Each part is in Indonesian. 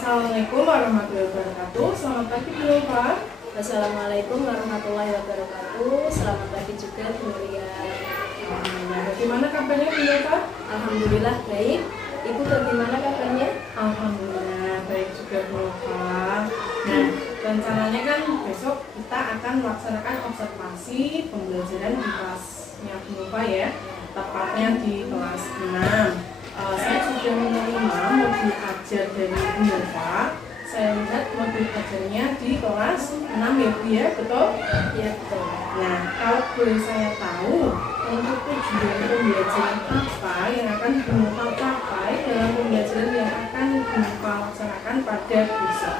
Assalamualaikum warahmatullahi wabarakatuh. Selamat pagi Bu Nova. Assalamualaikum warahmatullahi wabarakatuh. Selamat pagi juga Bu Nuria. Bagaimana kabarnya Bu Nova? Alhamdulillah baik. Ibu bagaimana kabarnya? Alhamdulillah baik juga Bu Nova. Nah, rencananya kan besok kita akan melaksanakan observasi pembelajaran di kelasnya Bu Nova ya, tepatnya di kelas 6. Saya sudah menerima modul ajar dari Bu Nova. Saya lihat modul ajarnya di kelas 6 ya Bu ya, betul? Ya betul. Nah, kalau boleh saya tahu, untuk tujuan pembelajaran apa yang akan Bu Nova capai dalam pembelajaran yang akan Bu Nova laksanakan pada besok?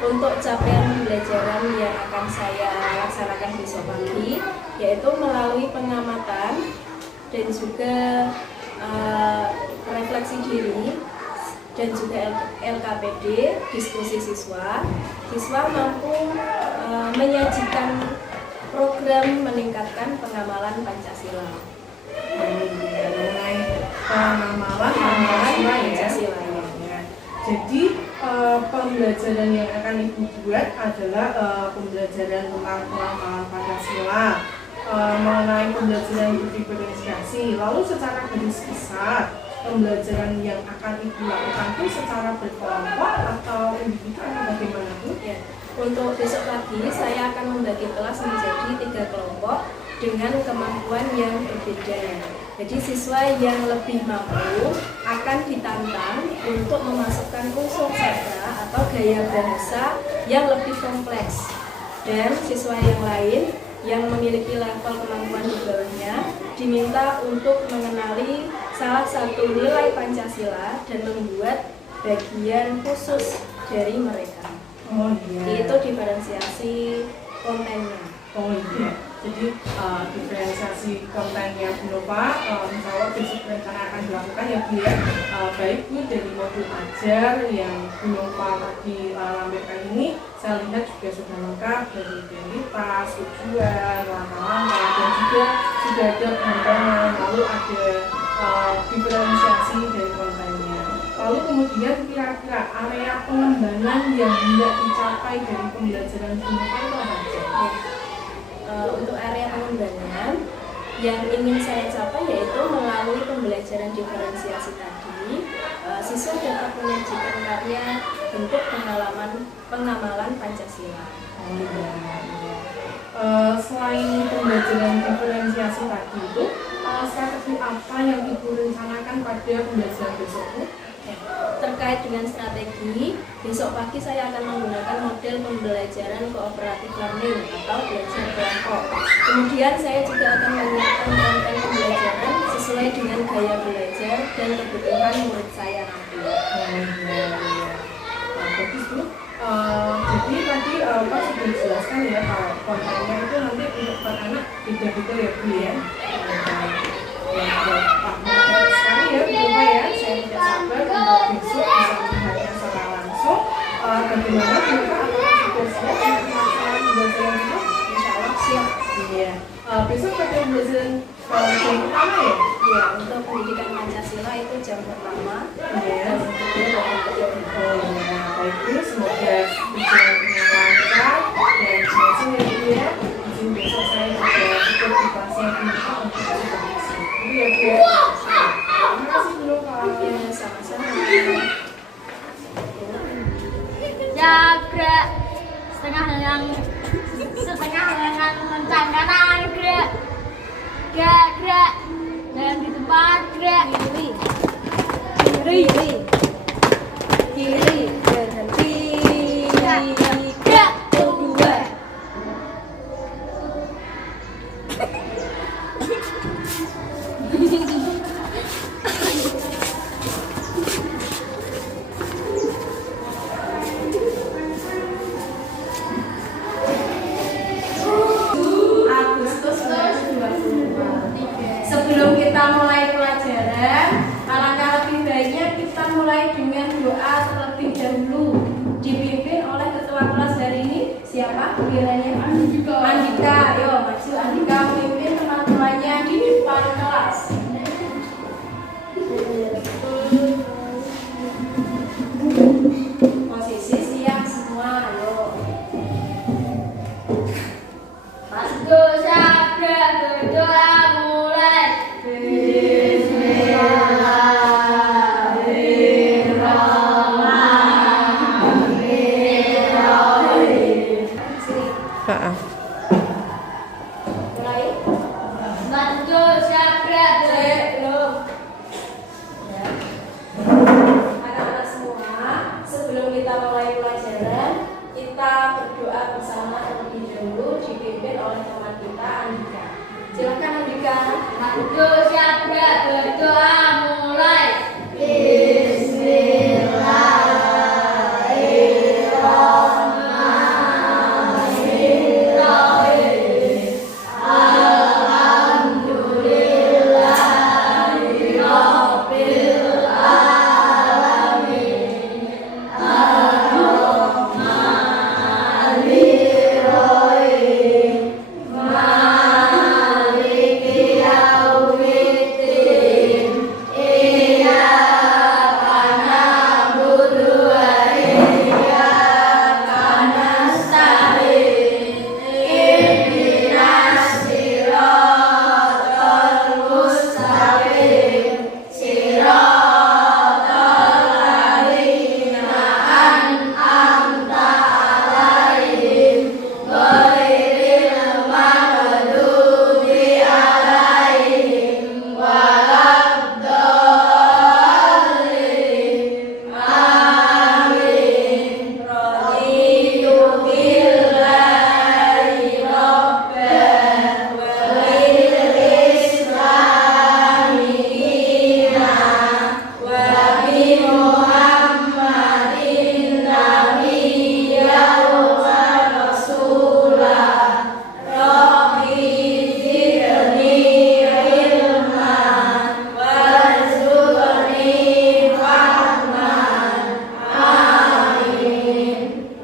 Untuk capaian pembelajaran yang akan saya laksanakan besok pagi, yaitu melalui pengamatan dan juga refleksi diri dan juga LKPD, diskusi siswa. Siswa mampu menyajikan program meningkatkan pengamalan Pancasila. Mengenai pengamalan Pancasila ya. Jadi pembelajaran yang akan Ibu buat adalah pembelajaran tentang pengamalan Pancasila, mengenai pembelajaran diferensiasi. Lalu secara garis besar, pembelajaran yang akan Ibu lakukan itu secara berkelompok atau individu atau bagaimana Bu? Ya. Untuk besok pagi saya akan membagi kelas menjadi 3 kelompok dengan kemampuan yang berbeda. Jadi siswa yang lebih mampu akan ditantang untuk memasukkan unsur kata atau gaya bahasa yang lebih kompleks. Dan siswa yang lain yang memiliki level kemampuan di bawahnya diminta untuk mengenali salah satu nilai Pancasila dan membuat bagian khusus dari mereka. Oh iya. Itu diferensiasi kontennya. Oh iya. Jadi diferensiasi kontennya Bu Nova, insya Allah besok rencana akan dilakukan ya Bu ya. Baik Bu, dari modul ajar yang Bu Nova tadi lampirkan ini, saya lihat juga sudah lengkap dari identitas, tujuan, langkah-langkah, dan juga sudah ada pandangan, lalu ada diferensiasi dari kontennya. Lalu kemudian kira-kira area pengembangan yang hendak dicapai dari pembelajaran Bu Nova itu apa saja? Untuk area pengembangan yang ingin saya capai yaitu melalui pembelajaran diferensiasi tadi, siswa dapat menyajikan karya bentuk pengamalan Pancasila. Oh iya. Selain pembelajaran diferensiasi tadi itu, strategi apa yang Ibu rencanakan pada pembelajaran besok Bu? Terkait dengan strategi, besok pagi saya akan menggunakan model pembelajaran cooperative learning atau belajar kelompok. Kemudian saya juga akan menyiapkan konten pembelajaran sesuai dengan gaya belajar dan kebutuhan murid saya nanti. Bagus Bu. Jadi tadi Pak sudah dijelaskan ya kalau kontennya itu nanti untuk per anak beda-beda ya Bu ya. Sekali ya Bu Nova ya, saya tidak sabar untuk besok bisa melihatnya secara langsung. Bagaimana Bu Nova, apakah sudah siap untuk melaksanakan pembelajaran itu? Insya Allah siap. Iya. Besok pada pembelajaran jam pertama ya? Ya, untuk pendidikan Pancasila itu jam pertama. Iya. Dan kedua dan ketiga. Oh ya, baik Bu, semoga berjalan lancar dan semoga ya Bu ya. Izin besok saya juga ikut di kelasnya Bu Nova untuk supervisi. Itu ya Bu ya. Terima kasih Bu Nova. Ya, sama-sama. Jaga setengah lengan kencang kanan gerak gerak dan di tempat gerak kiri Berhenti. gerak kedua Agustus 2022. Sebelum kita mulai pelajaran, alangkah lebih baiknya kita mulai dengan doa terlebih dahulu, dipimpin oleh ketua kelas hari ini. Siapa kiranya? Andika. Yo, maju Andika memimpin teman-temannya di depan kelas. Ha-ha. Mulai. Maju, siap, gerak. Belum. Ya. Anak-anak semua, sebelum kita mulai pelajaran, kita berdoa bersama terlebih dahulu dipimpin oleh teman kita Andika. Silakan Andika. Maju, siap, gerak. Berdoa mulai.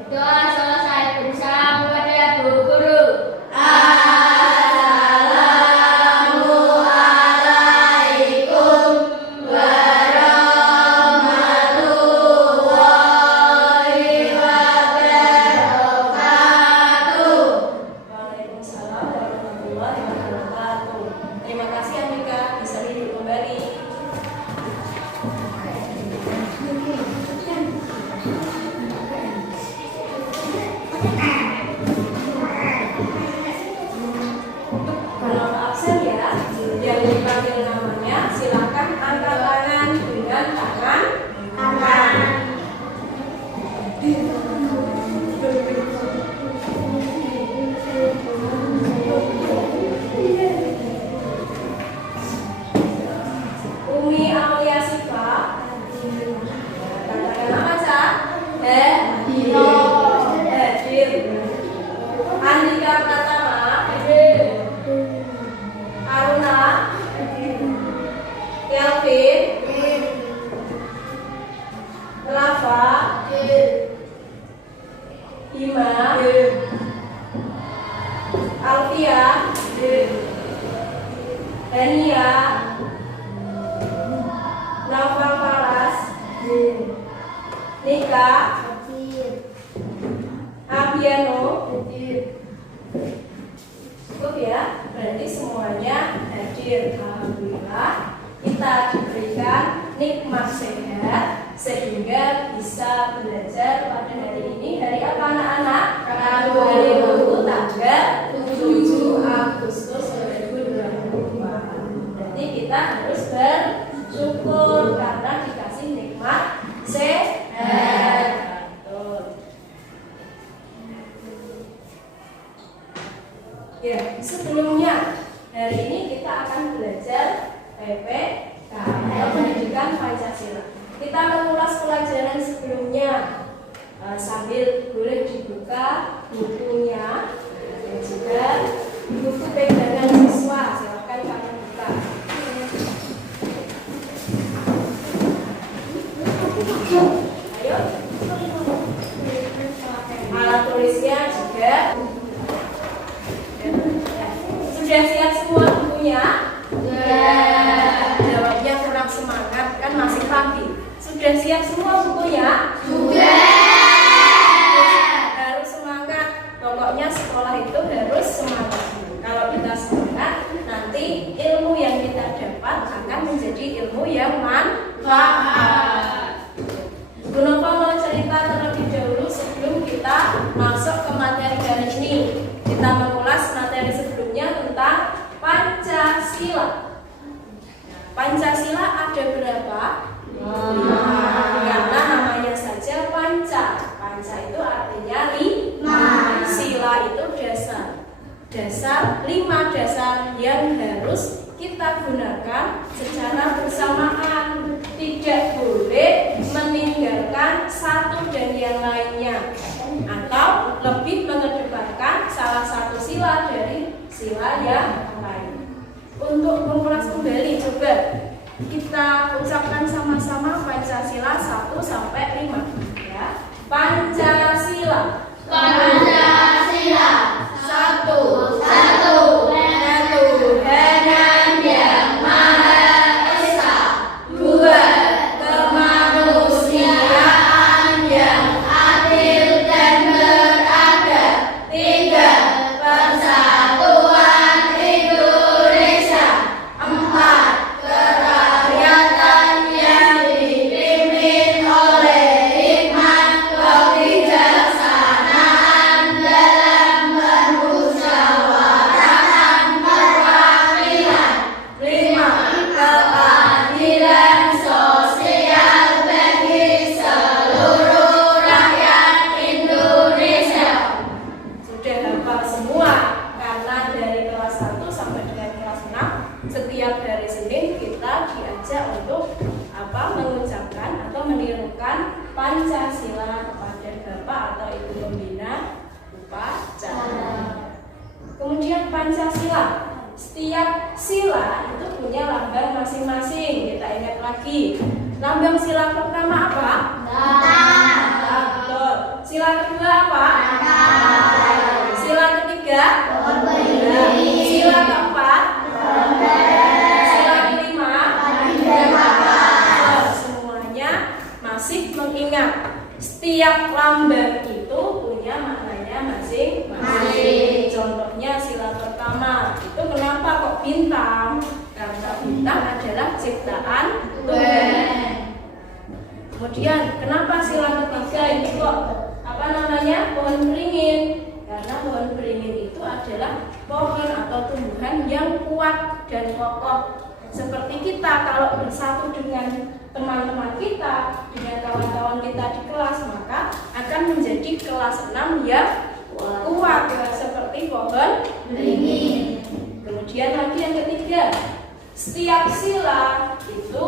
Doa selesai, bersalam kepada Bu Guru. Waalaikumsalam warahmatullahi wabarakatuh. Terima kasih Andika, bisa duduk kembali. Kalau absen ya, yang dipanggil namanya silakan angkat tangan dengan tangan kanan. Umi Amalia Siva. Katakan nama aja. Hadir. Andika Pratama. Aruna. Kelvin. Rafa. Bima. Alfia. Dania. Naufal Faras. Nika. Abiano. Cukup ya, berarti semuanya hadir. Alhamdulillah kita diberikan nikmat sehat sehingga bisa belajar pada hari ini. Hari apa anak-anak? Rabu. Hari Rabu tanggal 7 Agustus 2022. Berarti kita harus bersyukur karena dikasih nikmat sehat. Betul. Ya, sebelumnya hari ini kita akan belajar PPKN Pendidikan Pancasila. Kita mengulas pelajaran sebelumnya sambil boleh dibuka bukunya dan juga buku pegangan siswa. Silakan kalian buka. Ayo. Alat tulisnya juga. Sudah siap semua bukunya? Jawabnya kurang semangat, kan masih pagi. Sudah siap semua bukunya? Harus semangat. Pokoknya sekolah itu harus semangat. Kalau kita semangat, nanti ilmu yang kita dapat akan menjadi ilmu yang manfaat. Bu Nova mau cerita terlebih dahulu sebelum kita masuk ke materi hari ini. 5 dasar yang harus kita gunakan secara bersamaan. Tidak boleh meninggalkan satu dan yang lainnya, atau lebih mengedepankan salah satu sila dari sila yang lain. Untuk mengulas kembali, coba kita ucapkan sama-sama Pancasila 1 sampai 5 ya. Pancasila. Pancasila. Satu. Ketuhanan yang Maha Esa. 2. Kemanusiaan yang adil dan beradab. 3. Persatuan Indonesia. 4. Kerakyatan yang dipimpin oleh hikmat kebijaksanaan dalam bermusyawarahkan perwakilan. 5. Keadilan sosial bagi seluruh rakyat Indonesia. Sudah hafal semua, karena dari kelas 1 sampai dengan kelas 6 setiap hari Senin kita diajak untuk mengucapkan atau menirukan Pancasila kepada Bapak atau Ibu Pembina upacara. Kemudian Pancasila, setiap sila itu punya lambang masing-masing. Kita ingat lagi, lambang sila pertama apa? Betul. Sila kedua apa? Sila ketiga? Sila keempat? Sila kelima? Semuanya masih mengingat setiap lambang itu punya maknanya masing-masing. Contohnya sila pertama itu kenapa kok bintang? Karena bintang adalah ciptaan Tuhan. Kemudian kenapa sila ketiga itu kok pohon beringin? Karena pohon beringin itu adalah pohon atau tumbuhan yang kuat dan kokoh. Seperti kita kalau bersatu dengan teman-teman kita, dengan kawan-kawan kita di kelas, maka akan menjadi kelas 6 yang kuat seperti pohon beringin. Kemudian lagi yang ketiga, setiap sila itu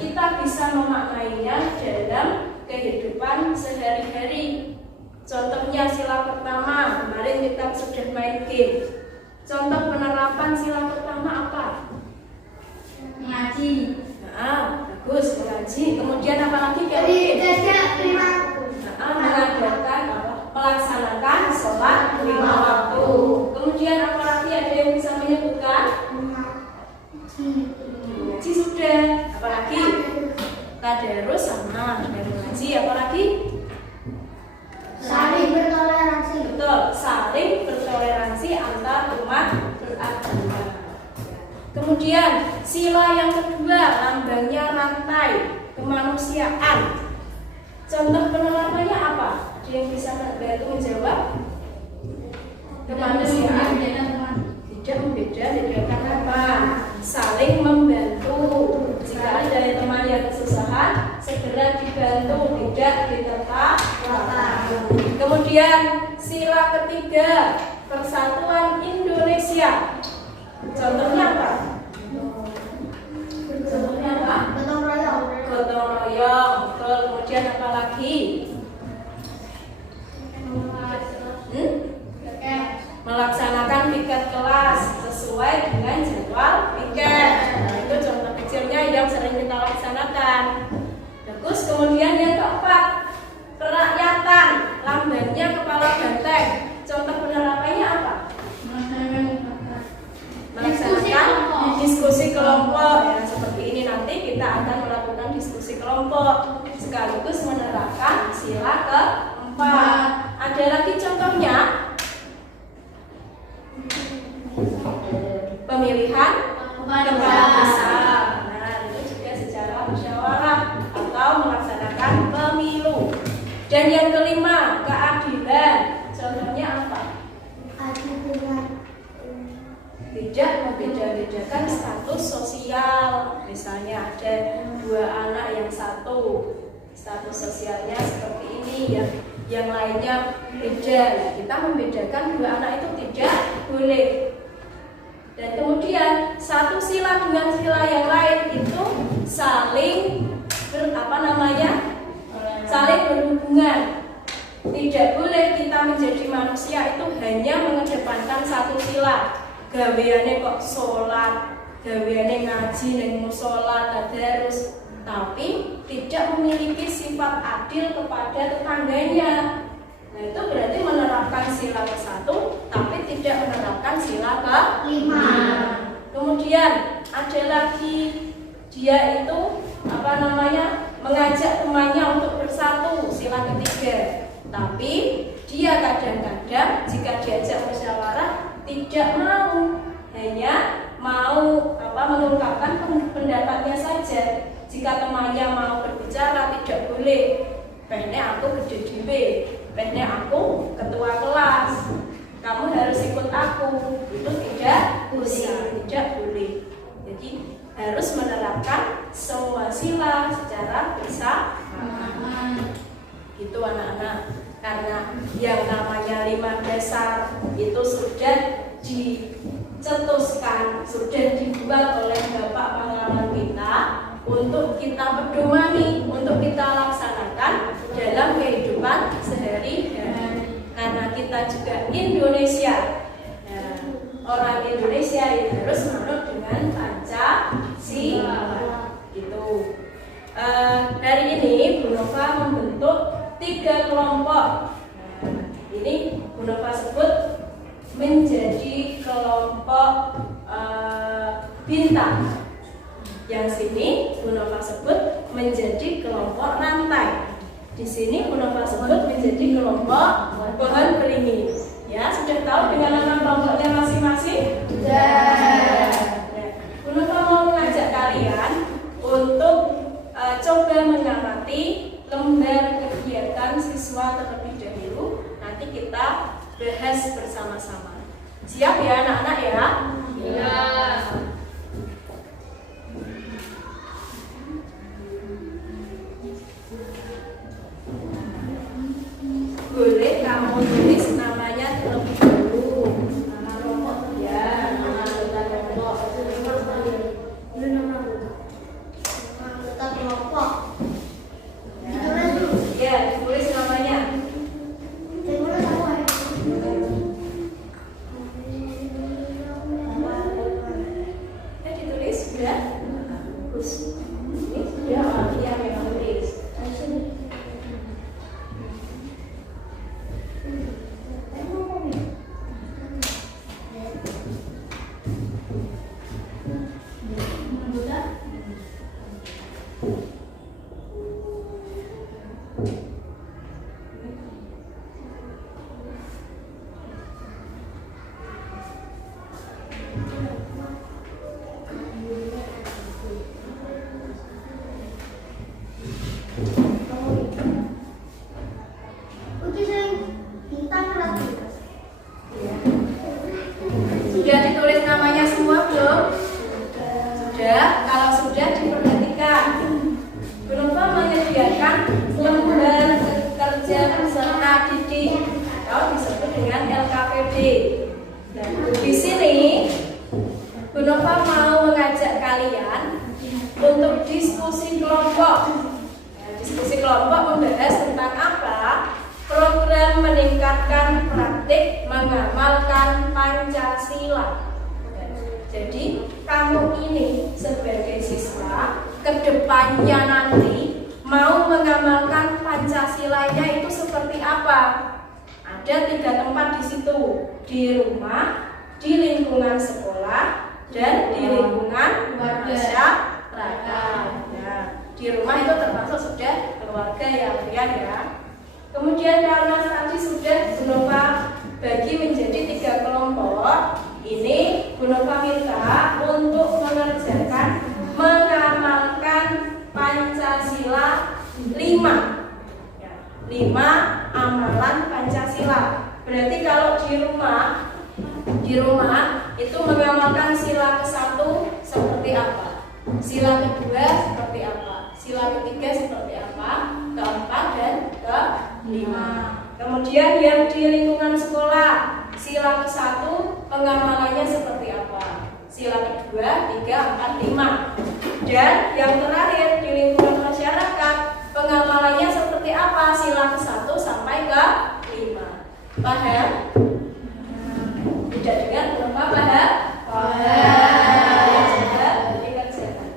kita bisa memaknainya dalam kehidupan sehari-hari. Contohnya sila pertama, kemarin kita sudah main game. Contoh penerapan sila pertama apa? Ngaji. Bagus, mengaji. Kemudian apa lagi? Mengadakan melaksanakan sholat 5 waktu. Kemudian apa lagi, ada yang bisa menyebutkan? Mengaji sudah. Apa lagi? Tadarus sama dengan mengaji. Apa lagi? Saling bertoleransi. Betul, saling bertoleransi antar umat beragama. Kemudian sila yang kedua, lambangnya rantai kemanusiaan. Contoh penerapannya apa? Ada yang bisa membantu menjawab? Kemanusiaan tidak membedakan apa? Saling membantu. Jika ada teman yang kesusahan, segera dibantu, tidak ditertawakan. Kemudian sila ketiga, persatuan Indonesia. Contohnya apa? Gotong royong. Gotong royong. Betul. Kemudian apa lagi? Melaksanakan piket kelas sesuai dengan jadwal piket. Nah, itu contoh kecilnya yang sering kita laksanakan. Bagus. Kemudian yang keempat, kerakyatan, lambangnya kepala banteng. Contoh penerapannya apa? Melaksanakan diskusi kelompok ya, seperti ini. Nanti kita akan melakukan diskusi kelompok sekaligus menerapkan sila keempat. Ada lagi contohnya, pemilihan kepala desa. Nah, itu juga secara musyawarah atau melaksanakan pemilu. Dan yang kelima, keadilan. Contohnya apa? Tidak membeda-bedakan status sosial. Misalnya ada 2 anak yang satu status sosialnya seperti ini, yang lainnya beda. Kita membedakan 2 anak itu tidak sila dengan sila yang lain itu saling saling berhubungan. Tidak boleh kita menjadi manusia itu hanya mengedepankan satu sila. Gaweane kok sholat, gaweane ngaji neng musola, tadarus, tapi tidak memiliki sifat adil kepada tetangganya. Nah, itu berarti menerapkan sila ke-1 tapi tidak menerapkan sila ke-5. Kemudian ada lagi, dia itu mengajak temannya untuk bersatu, sila ke-3. Tapi dia kadang-kadang jika diajak musyawarah tidak mau, hanya mau mengungkapkan pendapatnya saja. Jika temannya mau berbicara tidak boleh. Pehne aku gede dhewe, pehne aku ketua kelas, kamu harus ikut aku. Itu tidak boleh. Jadi harus menerapkan semua sila secara bersama. Gitu anak-anak. Karena yang namanya 5 dasar itu sudah dicetuskan, sudah dibuat oleh Bapak pahlawan kita untuk kita pedomani, untuk kita laksanakan dalam kehidupan sehari-hari. Karena kita juga Indonesia, nah, orang Indonesia yang harus menurut dengan Pancasila. Gitu. Hari ini Bu Nova membentuk 3 kelompok. Nah, ini Bu Nova sebut menjadi kelompok bintang. Yang sini Bu Nova sebut menjadi kelompok rantai. Di sini Bu Nova sebut menjadi kelompok pohon beringin. Ya, sudah tahu dengan nama kelompoknya masing-masing? Sudah. Nah, Bu Nova mau mengajak kalian untuk coba mengamati lembar kegiatan siswa terlebih dahulu. Nanti kita bahas bersama-sama. Siap ya anak-anak ya? Iya. Boleh kamu tulis namanya terlebih dahulu. Nama kelompok ya, nama anggota kelompok. Anggota kelompok. Ya, tulis namanya. Ditulis sudah? Bagus. Ini sudah dia memang tulis. Sudah ditulis namanya semua belum? Sudah. Kalau sudah diperhatikan. Bu Nova menyediakan lembar kerja peserta didik atau disebut dengan LKPD. Nah, di sini Bu Nova mau mengajak kalian untuk diskusi kelompok. Nah, diskusi kelompok membahas tentang apa? Program meningkatkan praktik mengamalkan Pancasila. Jadi kamu ini sebagai siswa kedepannya nanti mau mengamalkan Pancasilanya itu seperti apa? Ada 3 tempat di situ, di rumah, di lingkungan sekolah, dan di lingkungan masyarakat. Nah, di rumah itu termasuk sudah keluarga ya, Brian ya. Kemudian karena tadi sudah Bu Nova bagi menjadi 3 kelompok, ini Bu Nova minta untuk mengerjakan mengamalkan Pancasila 5. Ya, 5 amalan Pancasila. Berarti kalau di rumah itu mengamalkan sila ke-1 seperti apa? Sila kedua seperti apa? Sila ketiga seperti apa? Keempat dan ke-5. Kemudian yang di lingkungan sekolah, sila ke-1 pengamalannya seperti apa? sila kedua 3, 4, 5. Dan yang terakhir di lingkungan masyarakat, pengamalannya seperti apa? Sila ke-1 sampai ke 5. Paham? Tidak dengar berapa? Paham? Paham. Dikerjakan.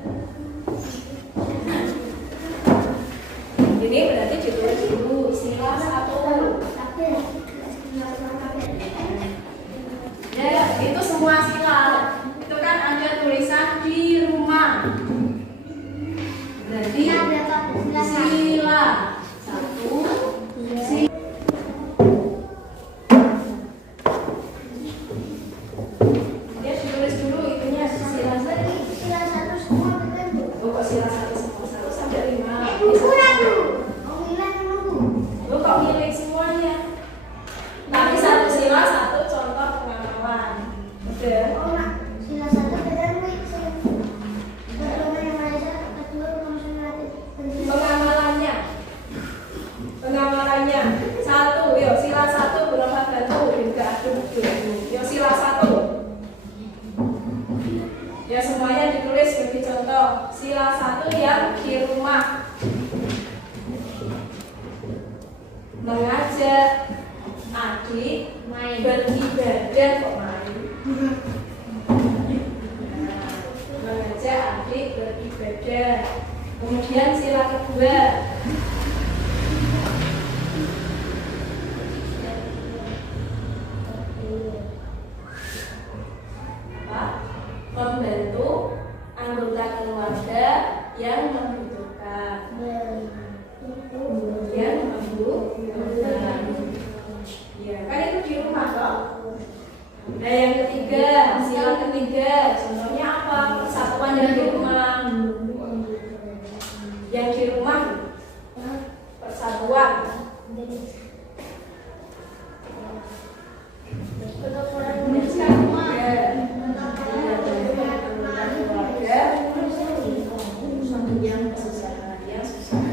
Ini berarti ditulis dulu sila 1. Ya, itu semua sila. Itu kan ada tulisan di rumah. Berarti sila 1, dia ditulis dulu itunya sila 1. Oh, kok sila 1 sampai 5. Lu kok milik semuanya? Tapi satu sila, satu contoh pengamalan. Udah. Pengamalannya 1, yo sila 1 berapa batu? Juga yo sila 1. Ya semuanya ditulis sebagai contoh. Sila 1 yang di rumah, mengajak adik beribadah. Kok main? Mengajak adik beribadah. Kemudian sila kedua, membantu anggota keluarga yang membutuhkan. Ya, kan itu di rumah toh. Nah, yang ketiga, sila ketiga, contohnya apa? Persatuan yang di rumah. Yang di rumah persatuan. Yang kesusahan, yang susah,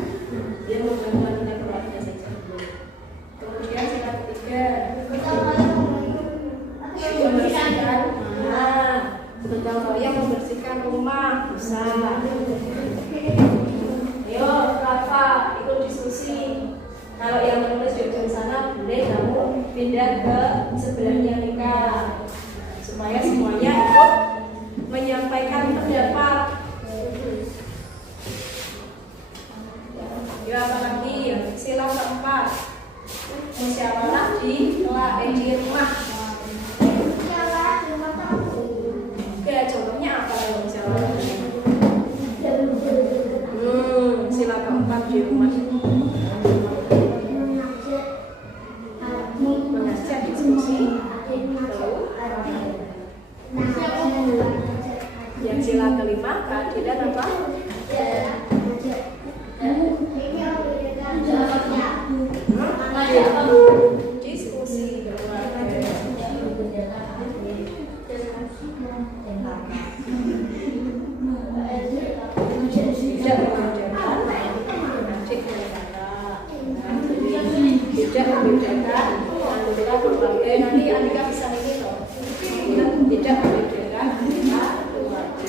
dia membantu keluarga saja. Kemudian sila ketiga, membersihkan. Gotong royong membersihkan rumah, bisa. Ayo, Rafa, ikut diskusi. Kalau yang menulis di sana, boleh kamu pindah ke sebelahnya Nika, supaya semuanya ikut menyampaikan pendapat. Ya, apalagi ya, sila keempat, musyawarah di rumah. Ya, contohnya apa ya musyawarah? Sila keempat di rumah. Mengajak diskusi. Yang sila kelima, keadilan apa? Diskusi tidak membedakan anggota keluarga. Nanti Andika bisa ini loh, tidak membedakan anggota keluarga.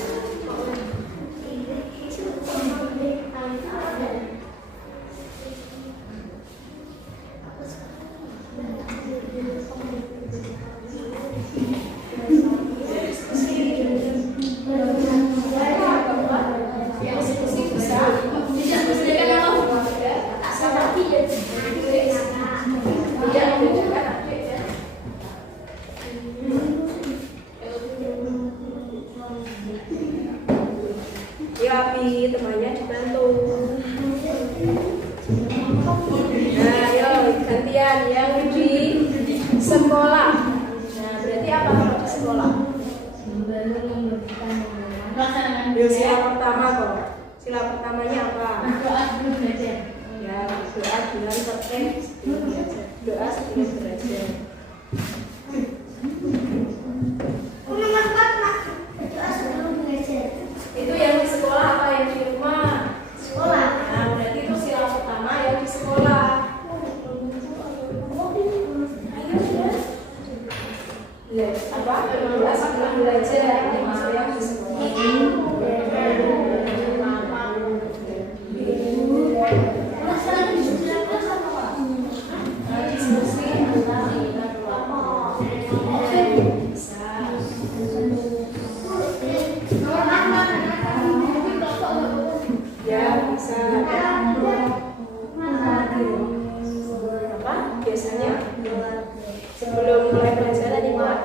Tapi temannya dibantu. Nah, ayo gantian yang di sekolah. Nah, berarti apa kalau di sekolah? Sila pertama kok. Sila pertamanya apa? Doa sebelum belajar. Ya, doa dengan tertib sebelum belajar. Doa sebelum belajar. Itu yang di sekolah apa yang di rumah? Sekolah. Nah, berarti itu sila pertama yang di sekolah. Ayo, belajar yang di sekolah. Diskusi antar kelompok. Bisa. Ya, bisa. Apa? Biasanya sebelum mulai pelajaran nih, Pak.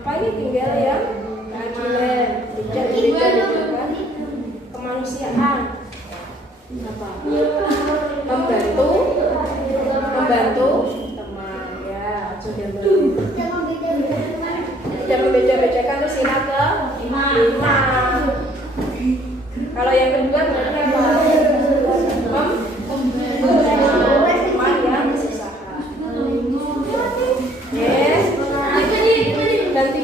Apa ini tinggal yang keadilan, kan? Kemanusiaan, apa? Membantu teman, ya sudah tidak membeda-bedakan usia ke 5. Kalau yang kedua berarti apa? Teman yang berusaha. Yes. Ganti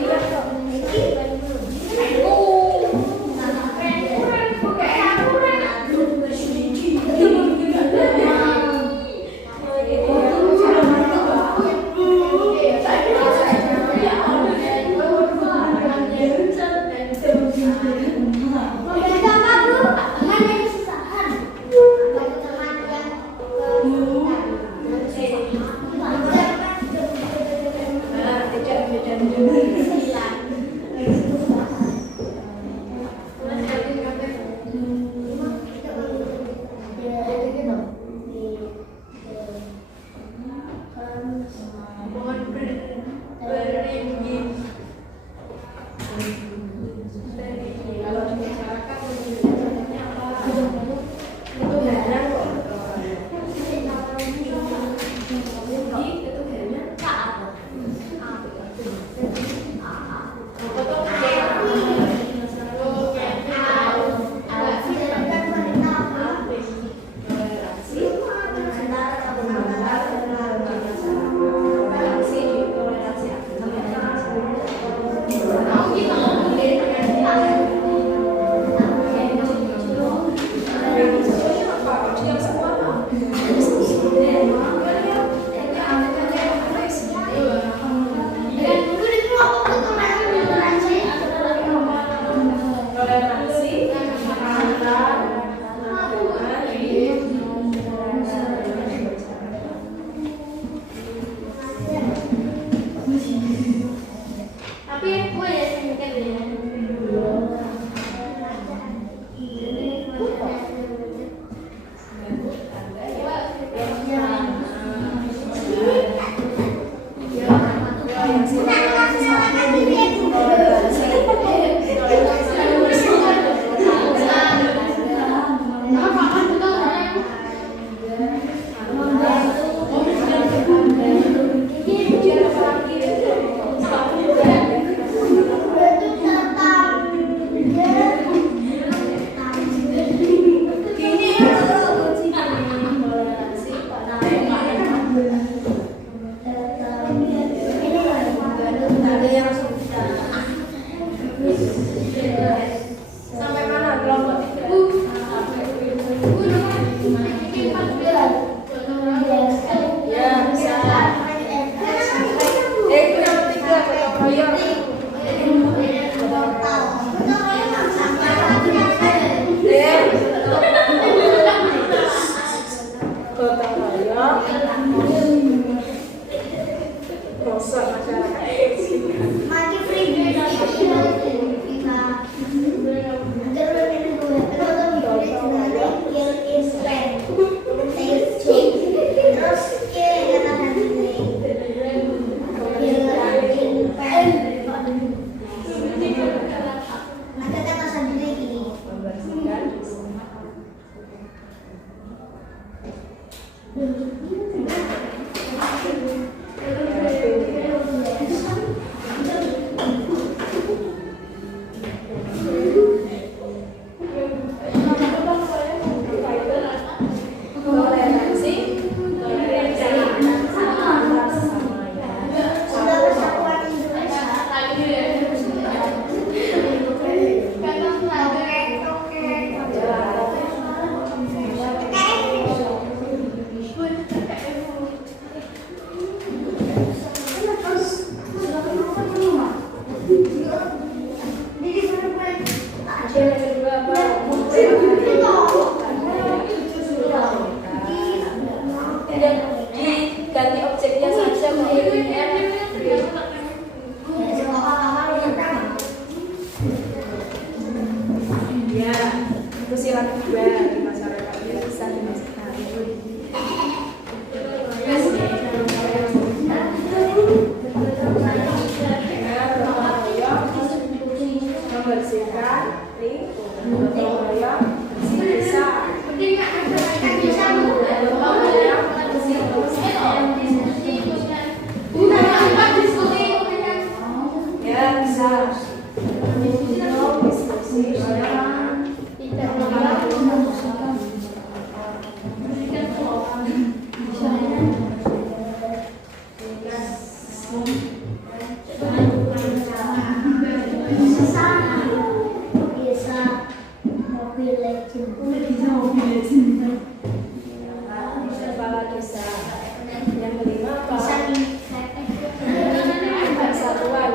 ganti objeknya saja kok. Ya, itu sila kedua di masyarakat yang bisa dimasukkan. Membersihkan lingkungan, gotong royong bersih desa. Ya bisa. Diskusi. Kepala desa. Yang kelima apa? Persatuan.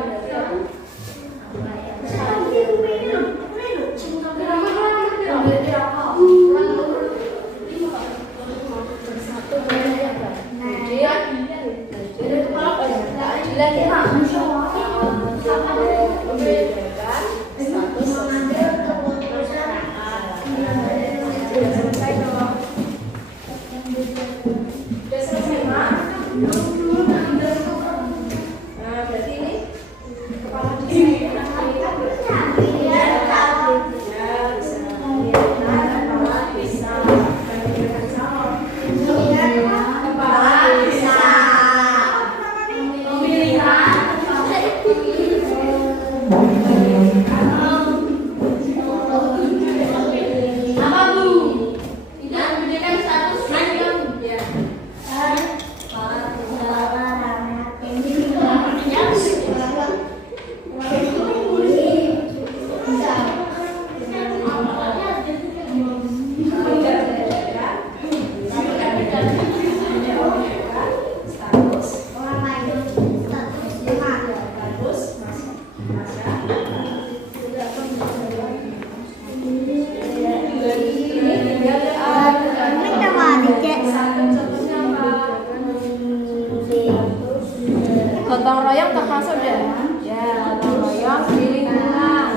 Gotong royong termasuk deh. Ya, gotong royong di lingkungan.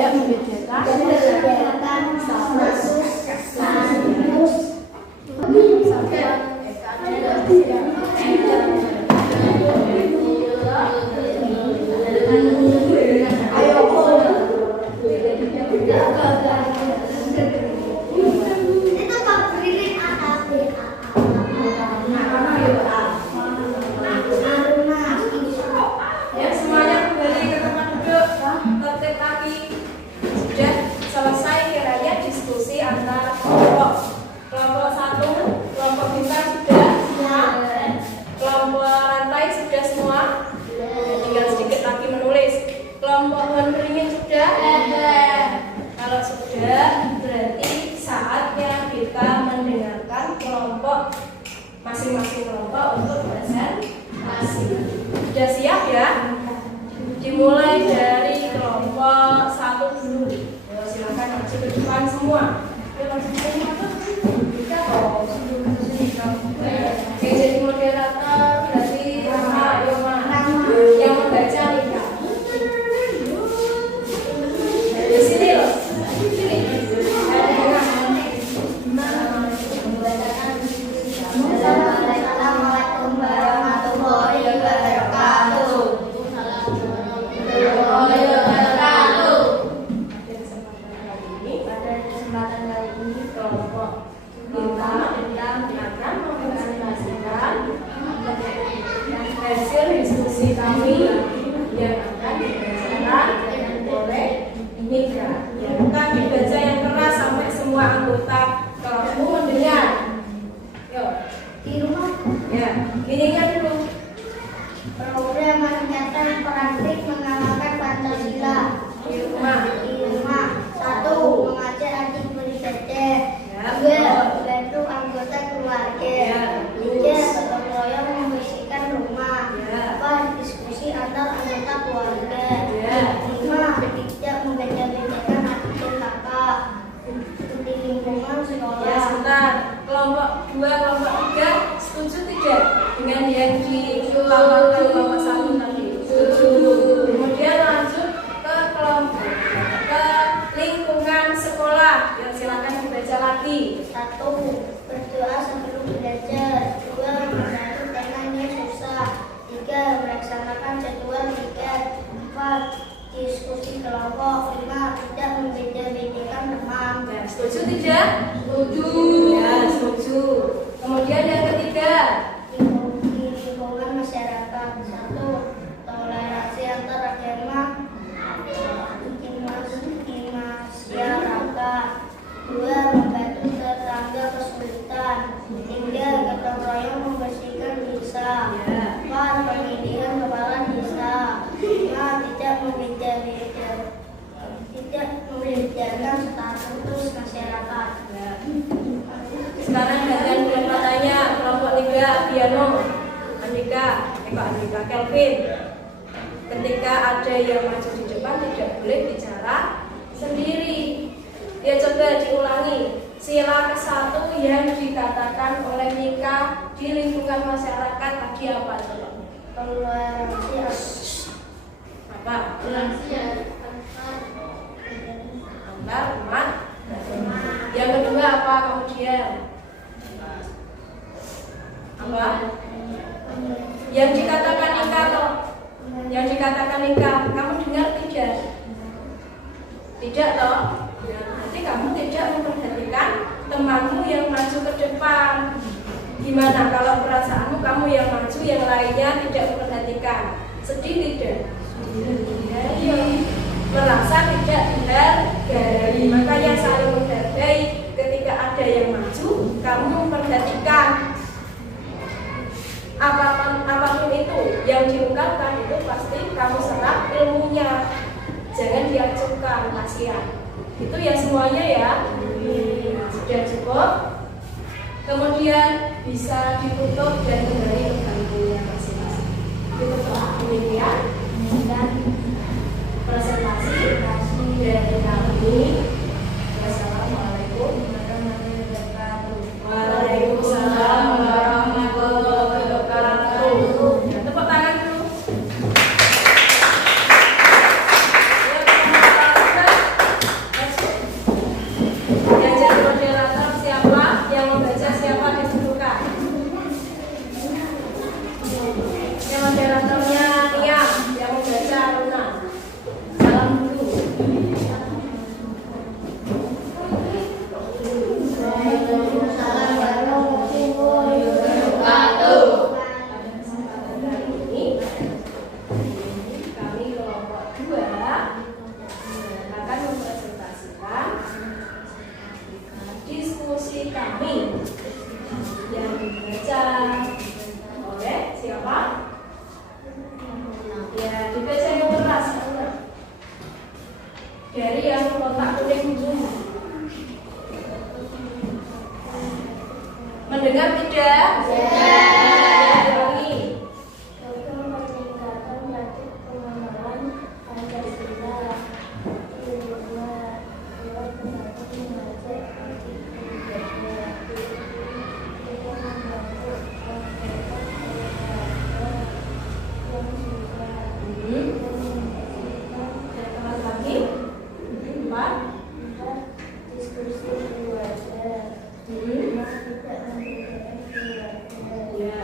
Yang membedakan masing-masing kelompok untuk presentasi. Sudah siap ya? Dimulai dari kelompok 1 dulu. Ayo, silakan maju ke depan semua. Ayo langsung kita yang jadi moderator berarti ayo yang membaca Lika. Di sini loh. Assalamualaikum warahmatullahi wabarakatuh. Pada kesempatan kali ini kelompok tentang akan mempresentasikan hasil diskusi kami yang akan dibacakan oleh Mika. Bukan dibaca yang keras sampai semua anggota kelompok mendengar. Yuk. Di rumah Ya, ininya dulu. program kegiatan praktik mengamalkan Pancasila. Di rumah. Di rumah 1. Mengajar adik beribadah. Ya, 2. Bantu anggota keluarga. Ya, 3. Gotong royong membersihkan rumah. Ya. 4. Diskusi antar Diano, Andika, Kelvin. Ketika ada yang maju di depan tidak boleh bicara sendiri. Ya coba diulangi. Sila ke-1 yang dikatakan oleh Mika di lingkungan masyarakat tadi apa coba? Apa? Antar umat. Yang kedua apa kemudian? Apa? Yang dikatakan Ika toh? Yang dikatakan Ika, kamu dengar tidak? Tidak toh? Nanti kamu tidak memperhatikan temanmu yang maju ke depan. Gimana kalau perasaanmu kamu yang maju, yang lainnya tidak memperhatikan? Sedih tidak? Ya, merasa tidak dihargai. Makanya saling menghargai. Ketika ada yang maju, kamu memperhatikan. Apapun itu yang diungkapkan itu pasti kamu serap ilmunya. Jangan diacuhkan, kasihan. Itu ya semuanya ya. Sudah cukup. Kemudian bisa ditutup dan kembali ke bangkunya masing-masing. Ditutup demikian dan presentasi dari kami. Wassalamualaikum warahmatullahi wabarakatuh. Waalaikumsalam warahmatullahi wabarakatuh. Tepuk tangan dulu. Yang jadi moderator siapa? Yang membaca siapa ditentukan. Yang moderatornya Nia, yang membaca Luna. Salam dulu. Diskusi kami yang dibaca oleh siapa? Ya, dibaca yang keras dari yang kotak kuning dulu. Mendengar tidak? Ya,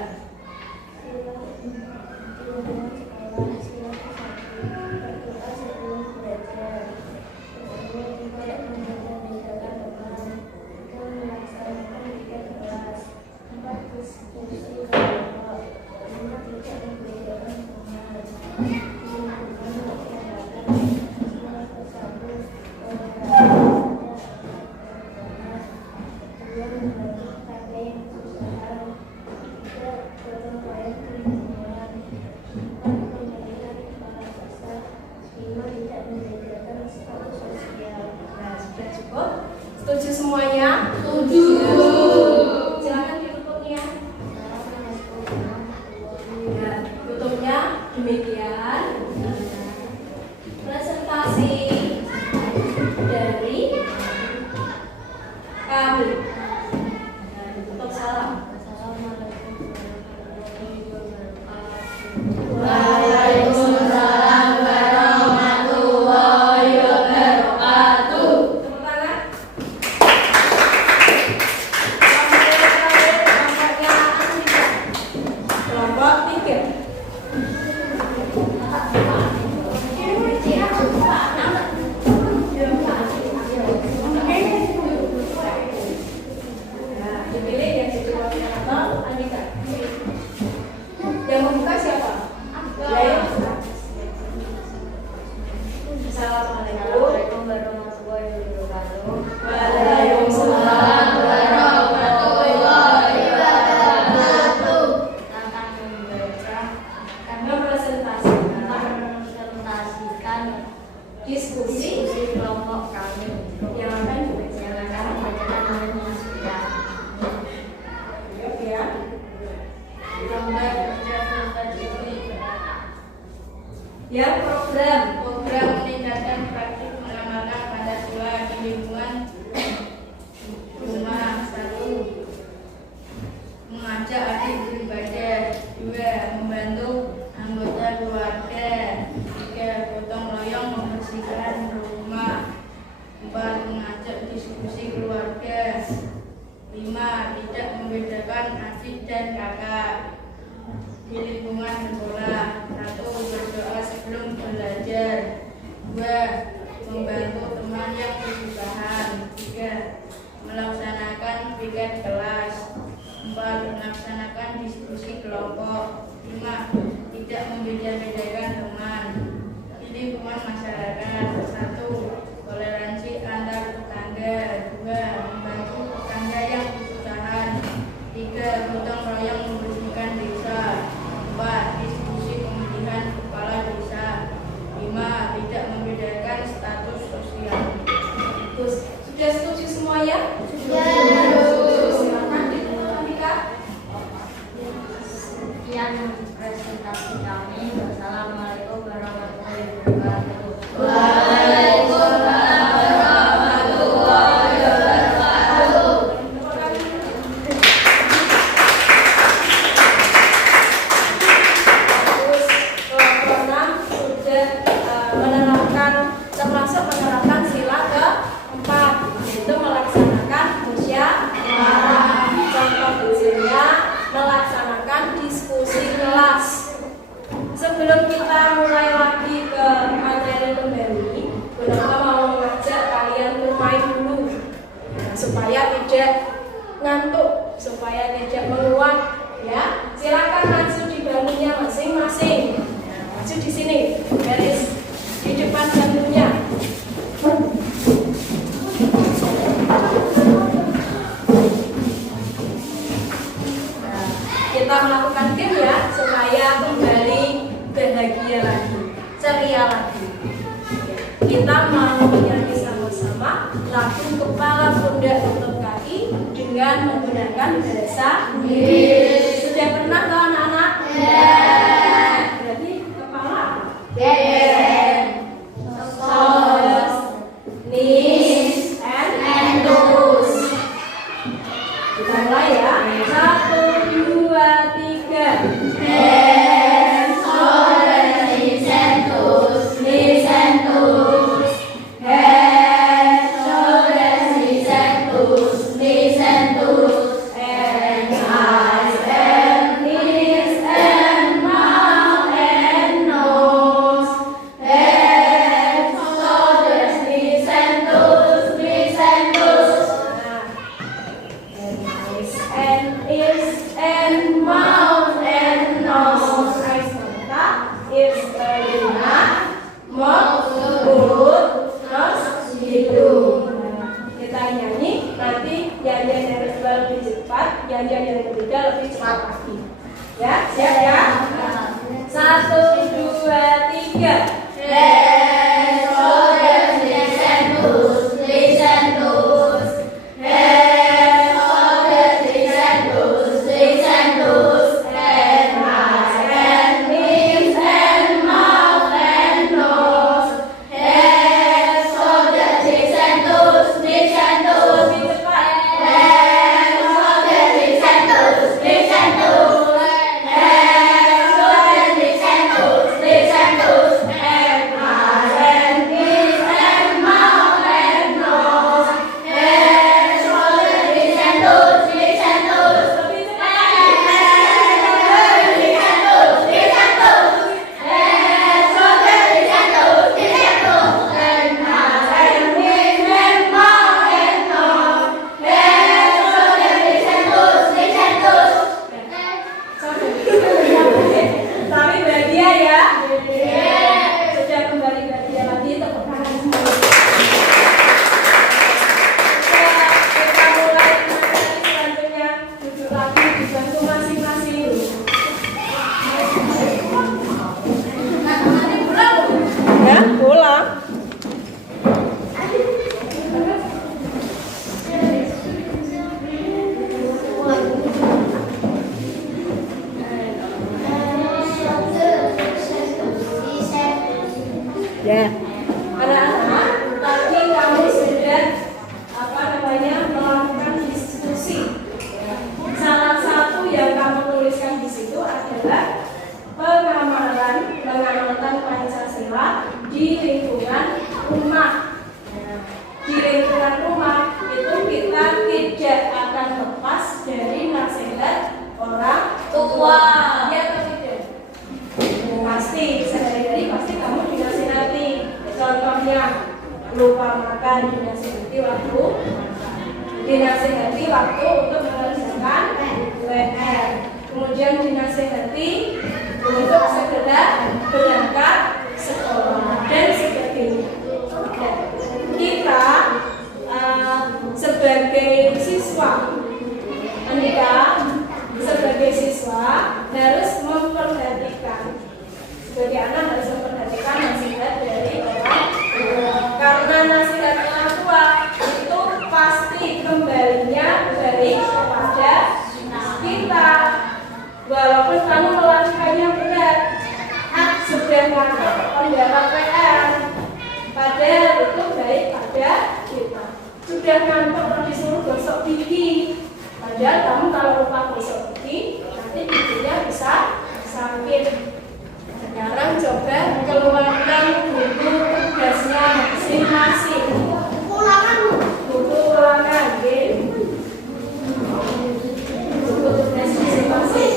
membedakan adik dan kakak di lingkungan sekolah. 1. Berdoa sebelum belajar. 2. Membantu teman yang kesusahan. 3. Melaksanakan piket kelas. 4. Melaksanakan diskusi kelompok. 5. Tidak membeda-bedakan teman di lingkungan masyarakat. 1. Toleransi antar tetangga. 2. Membantu tetangga yang kesusahan. 3. Gotong royong membersihkan desa. 4. Diskusi pemilihan kepala desa. 5. Tidak membedakan status sosial. Sudah setuju semua ya? Silakan dimulai, Kak. Sekian presentasi kami. Wassalamualaikum warahmatullahi wabarakatuh. Waalaikumsalam warahmatullahi wabarakatuh. Terus kelompok 6 sudah menerapkan, termasuk menerapkan sila keempat, yaitu melaksanakan musyawarah. Contoh kecilnya melaksanakan diskusi kelas. Sebelum kita mulai lagi ke materi kembali, Bunda mau mengajak kalian bermain dulu, supaya tidak ngantuk, supaya tidak menguap. Ya, silakan maju di bangkunya masing-masing. Maju di sini, garis di depan bangkunya. Kita melakukan game ya, supaya kembali bahagia lagi, ceria lagi. Kita mau menyanyi sama-sama lagu Kepala Pundak Lutut Kaki dengan menggunakan bahasa Inggris. Sudah pernah toh anak-anak? Berarti kepala shoulders, knees, and toes. Kita mulai ya. 1, 2, 3. Head, shoulders, knees and toes. Knees and toes. Head, shoulders, knees and toes. Knees and toes. And eyes and knees and mouth and nose. Head, shoulders, knees and toes. Knees and toes. And ears and mouth and nose. Eyes mata, ears telinga, mouth mulut, nose hidung. Kita nyanyi, nanti nyanyian yang kedua lebih cepat, nyanyian yang ketiga lebih cepat lagi. Ya, siap ya? 1, 2, 3. Head, shoulders, knees and toes. Knees and toes. Head, shoulders, knees and toes. Knees and toes. And eyes and knees and mouth and nose. Head, shoulders, knees and toes. Knees and toes. Lebih cepat. Head, shoulders, knees and toes. Knees and toes. Head, shoulders, knees and toes. kemudian dinasehati untuk segera berangkat sekolah dan sebagainya. Kita sebagai siswa, harus memperhatikan, sebagai anak harus memperhatikan nasihat dari orang tua, karena nasihat orang tua itu pasti kembalinya baik kepada kita, walaupun kamu melakukannya berat, sudah ngantuk mendapat PR, padahal itu baik pada kita. Sudah ngantuk disuruh gosok gigi, padahal kamu kalau lupa gosok gigi nanti giginya bisa sakit. Sekarang coba keluarkan buku tugasnya masing-masing. Buku ulangan, buku tugas masing-masing.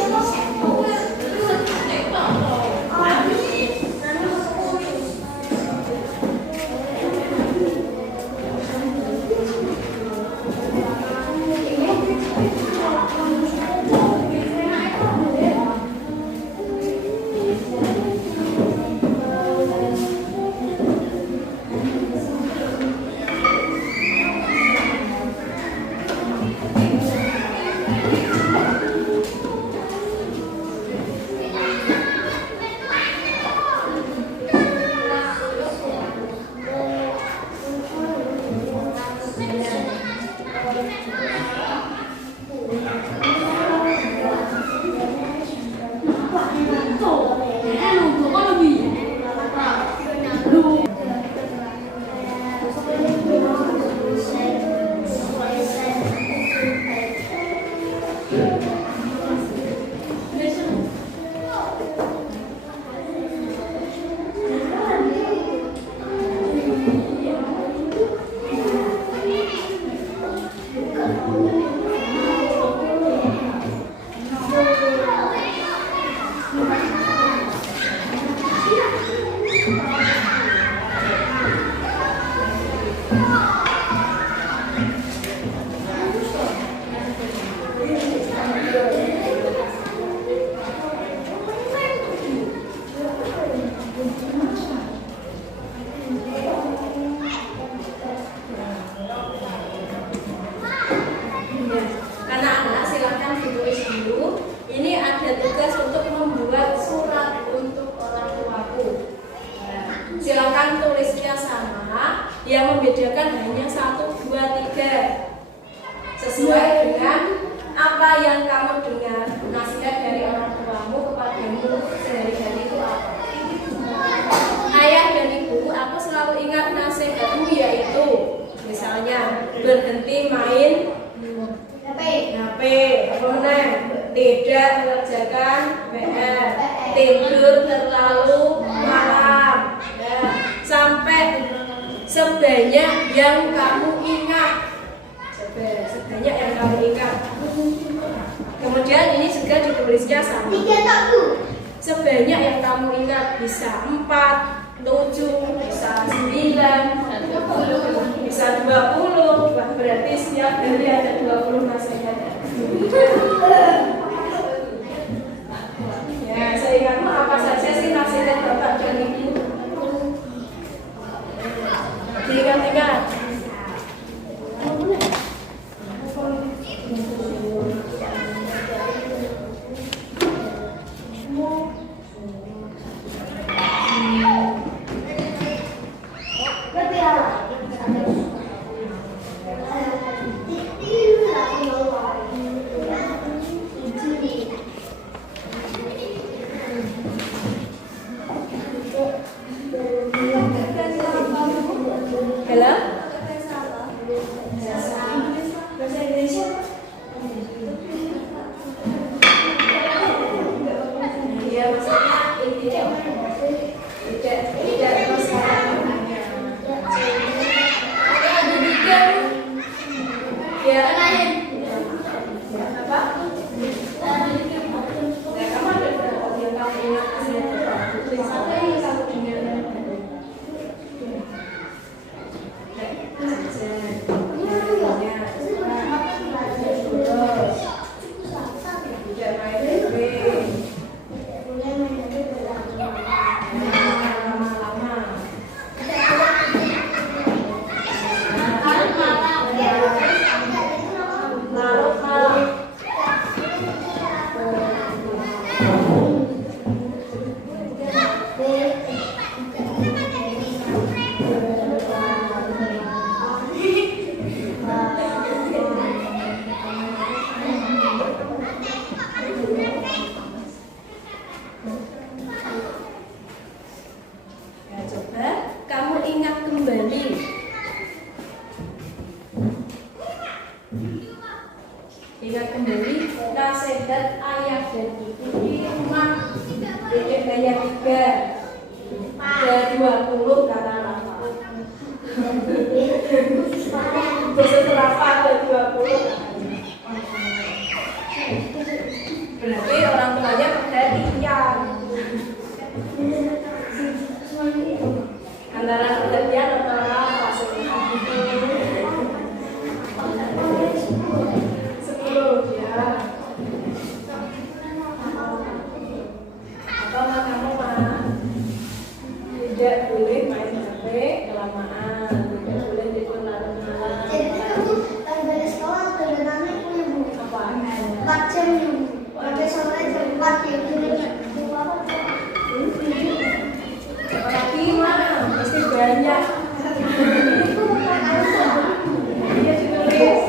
Silakan tulisnya sama, yang membedakan hanya 1, 2, 3 sesuai dengan apa yang kamu dengar. Nasihat dari orang tuamu kepadamu sehari-hari itu apa? Ayah dan ibu, aku selalu ingat nasihatmu, yaitu misalnya berhenti main HP, kemudian tidak mengerjakan PR, tidur terlalu malam, sampai sebanyak yang kamu ingat. Sebanyak yang kamu ingat. Kemudian ini juga ditulisnya sama. Sebanyak yang kamu ingat, bisa 4, 7, bisa 9, bisa 20. Berarti setiap hari ada 20 nasihat. Ya, seingatmu apa saja sih nasihat bapak dan ibu? Diingat-ingat. lihat ayah dan ibu di rumah. Dedek bayar 3. Ada 20 kata Rafa. Terus Rafa ada 20. Berarti orang tuanya perhatian. Antara perhatian atau Rafa 10 ya. Atau kamu tidak boleh main HP kelamaan, tidak boleh tidur larut malam. Jadi kamu dari sekolah turunannya punya bu Apa? 4 jam ya bu. Sampai sore jam 4 ya bu. Apalagi mana? Pasti banyak. Dia ditulis.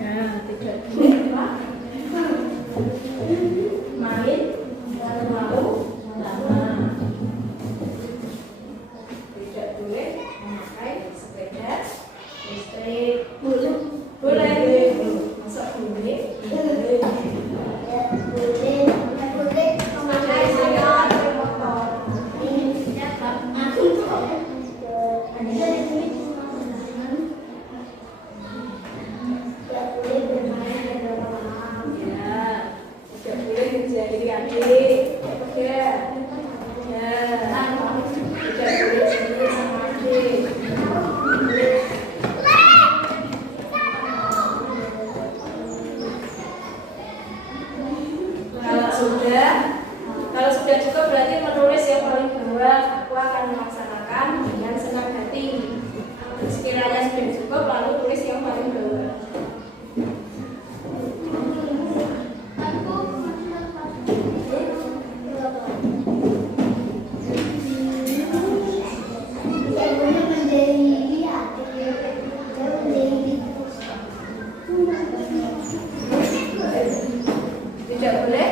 Nah, tidak boleh main terlalu lama. Tidak boleh memakai sepeda listrik. Boleh. Masa boleh? Kalau sudah cukup berarti menulis yang paling bawah. Aku akan melaksanakan dengan senang hati. Sekiranya sudah cukup, lalu tulis yang paling bawah. Tidak boleh?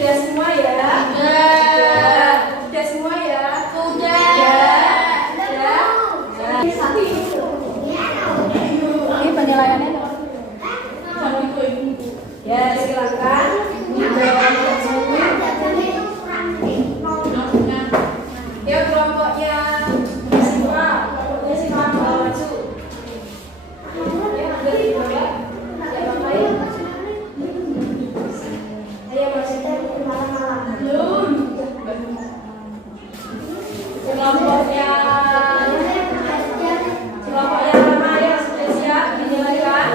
Sudah semua ya? Sudah semua ya? Ini penilaiannya ya, silakan. Ya, kelompoknya siswa maju. Ya, ada di bawah. Ya, ngapain? Ayo masuk. Belum. Kelompoknya Rama ya, sudah siap dinilaikan.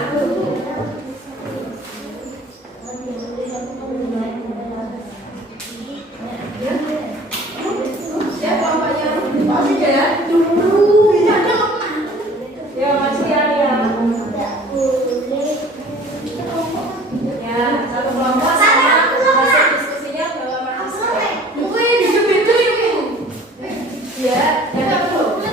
Siap kelompoknya? Sudah? Ya, masih ya. Ya, satu kelompok sama hasil diskusinya bahwa mahasiswa. Ya, yang dulu.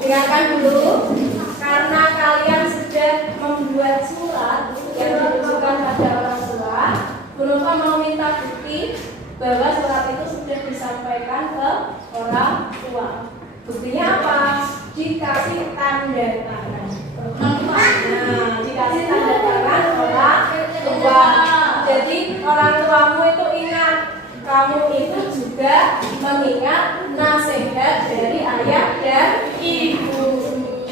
Dengarkan dulu, karena kalian sudah membuat surat yang ditujukan pada orang tua, Bu Nova mau minta bukti bahwa surat itu sudah disampaikan ke orang tua. Buktinya apa? Dikasih tanda tangan. Nah, dikasih tanda tangan orang tua. Jadi orang tuamu itu ingat, kamu itu juga mengingat nasihat dari ayah dan ibu.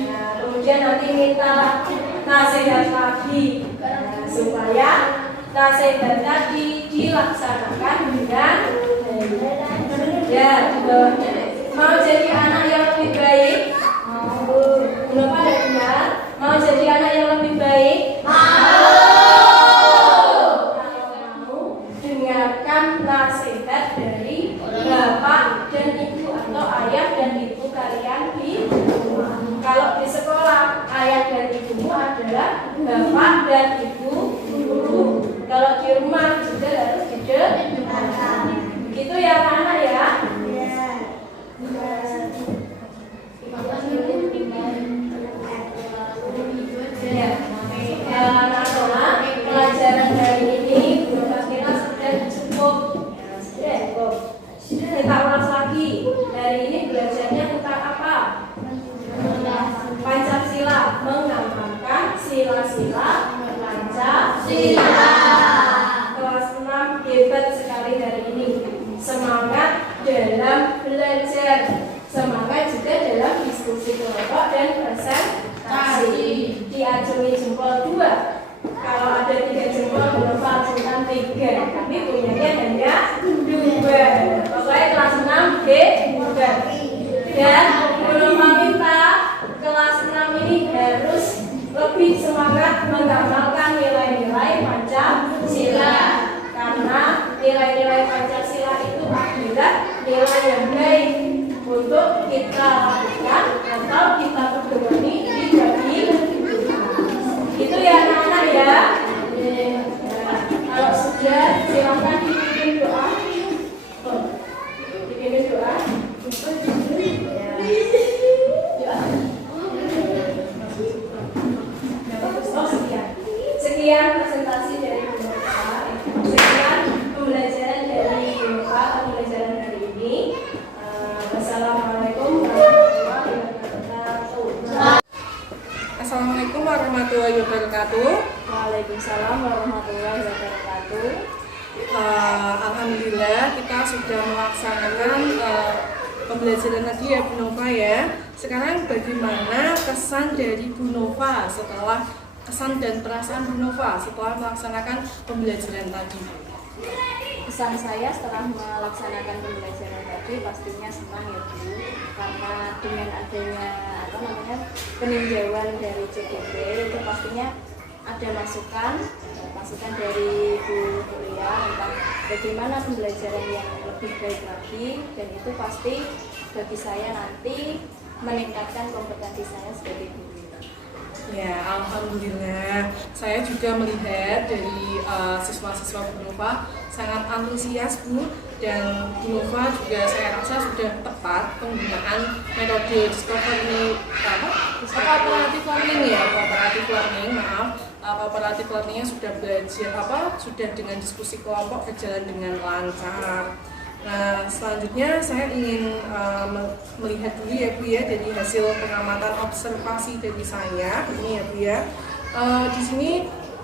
Nah, kemudian nanti minta nasihat lagi, supaya nasihat tadi dilaksanakan dengan ya di bawahnya. Mau jadi anak yang lebih baik? Belum ada dengar? Mau jadi anak yang lebih baik? Dengarkan nasihat dari bapak dan ibu atau ayah dan ibu kalian di rumah. Kalau di sekolah, ayah dan ibumu adalah bapak dan ibu guru. Kalau di rumah juga harus didengarkan. Begitu ya anak ya. Anak-anak, pelajaran hari ini belum kira sudah cukup. Kita ulas lagi. Hari ini belajarnya tentang apa? Pancasila, mengamalkan sila-sila Pancasila. Kelas 6 hebat sekali hari ini. Semangat dalam belajar, semangat juga dalam diskusi kelompok dan presentasi. Diacungi jempol 2. Kalau ada 3 jempol, belum acungkan 3. Tapi punyanya hanya 2. Pokoknya kelas 6 hebat. Dan belum minta kelas 6 ini harus lebih semangat mengamalkan nilai-nilai Pancasila. Karena nilai-nilai Pancasila itu adalah nilai yang baik untuk kita lakukan atau kita pedomani di hidup kita. Itu ya anak-anak ya. saja, silakan dipimpin doa. Dipimpin doa. Sekian presentasi dari Bu Nova. Sekian pembelajaran dari Bu Nova, pembelajaran hari ini. Wassalamualaikum warahmatullahi wabarakatuh. Assalamualaikum warahmatullahi wabarakatuh. Waalaikumsalam warahmatullahi wabarakatuh. Alhamdulillah kita sudah melaksanakan pembelajaran tadi ya Bu Nova ya. Sekarang bagaimana kesan dari Bu Nova setelah kesan dan perasaan Bu Nova setelah melaksanakan pembelajaran tadi? Pesan saya setelah melaksanakan pembelajaran tadi pastinya senang ya Bu, karena dengan adanya peninjauan dari CDP itu pastinya ada masukan dari Bu Nuria tentang bagaimana pembelajaran yang lebih baik lagi, dan itu pasti bagi saya nanti meningkatkan kompetensi saya sebagai guru. Ya, alhamdulillah. Saya juga melihat dari siswa-siswa Bu Nova sangat antusias Bu, dan Bu Nova juga saya rasa sudah tepat penggunaan metode discovery cooperative learning ya, cooperative learningnya sudah belajar sudah dengan diskusi kelompok berjalan dengan lancar. Nah, selanjutnya saya ingin melihat dulu ya Bu ya, dari hasil pengamatan observasi dari saya ini ya Bu ya. Di sini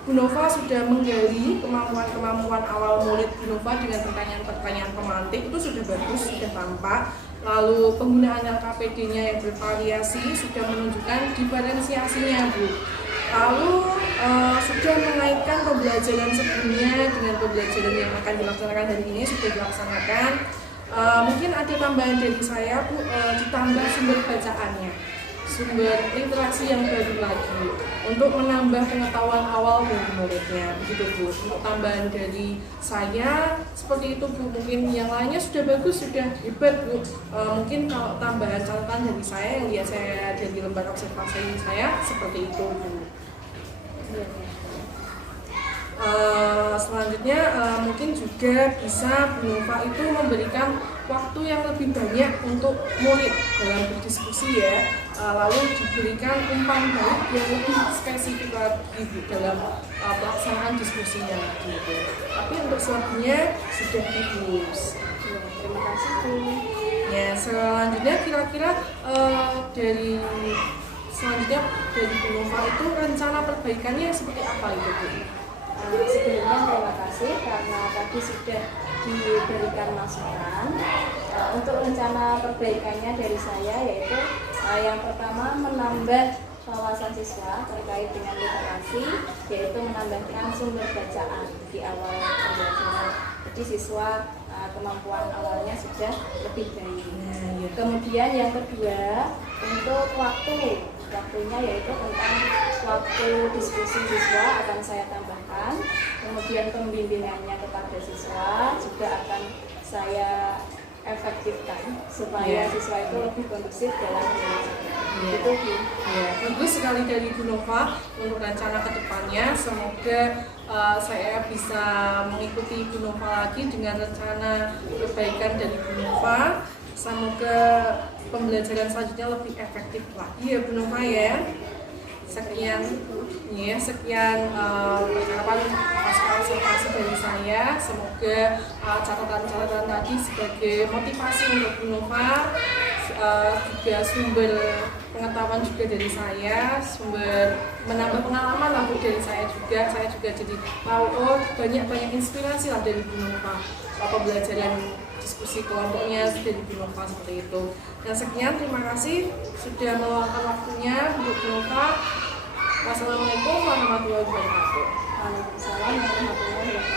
Bu Nova sudah menggali kemampuan awal murid Bu Nova dengan pertanyaan-pertanyaan pemantik, itu sudah bagus, sudah tampak. Lalu penggunaan LKPD-nya yang bervariasi sudah menunjukkan diferensiasinya Bu. Lalu sudah mengaitkan pembelajaran sebelumnya dengan pembelajaran yang akan dilaksanakan hari ini sudah dilaksanakan. Mungkin ada tambahan dari saya Bu, ditambah sumber bacaannya, sumber interaksi yang baru lagi untuk menambah pengetahuan awal dari muridnya, begitu Bu. Untuk tambahan dari saya seperti itu Bu. Mungkin yang lainnya sudah bagus, sudah hebat Bu. Mungkin kalau tambahan catatan dari saya yang lihat saya dari lembar observasi saya seperti itu Bu. Selanjutnya mungkin juga bisa Bu Nova itu memberikan waktu yang lebih banyak untuk murid dalam berdiskusi ya, lalu diberikan umpan balik yang lebih spesifik lagi dalam pelaksanaan diskusinya gitu. Tapi untuk selebihnya sudah bagus. Terima kasih Bu. Ya, selanjutnya kira-kira dari Bu Nova itu rencana perbaikannya seperti apa itu Bu? Sebelumnya terima kasih karena tadi sudah diberikan masukan. Untuk rencana perbaikannya dari saya yaitu yang pertama menambah wawasan siswa terkait dengan literasi, yaitu menambahkan sumber bacaan di awal pembelajaran. Jadi siswa kemampuan awalnya sudah lebih baik. Kemudian yang kedua untuk waktunya yaitu tentang waktu diskusi siswa akan saya tambahkan. Kemudian pembimbingannya kepada siswa juga akan saya efektifkan supaya siswa itu lebih kondusif dalam belajar. Itu Bu. Ya, bagus sekali dari Bu Nova untuk rencana kedepannya. Semoga saya bisa mengikuti Bu Nova lagi dengan rencana perbaikan dari Bu Nova. Semoga pembelajaran selanjutnya lebih efektif lagi ya Bu Nova ya. Sekian percakapan observasi dari saya. Semoga catatan-catatan tadi sebagai motivasi untuk Bu Nova, juga sumber pengetahuan juga dari saya, sumber menambah pengalaman lah dari saya juga jadi tahu banyak inspirasi lah dari Bu Nova, pembelajaran diskusi kelompoknya dari Bu Nova seperti itu. Dan sekian, terima kasih sudah meluangkan waktunya untuk Bu Nova. Wassalamualaikum warahmatullahi wabarakatuh. Waalaikumsalam warahmatullahi wabarakatuh.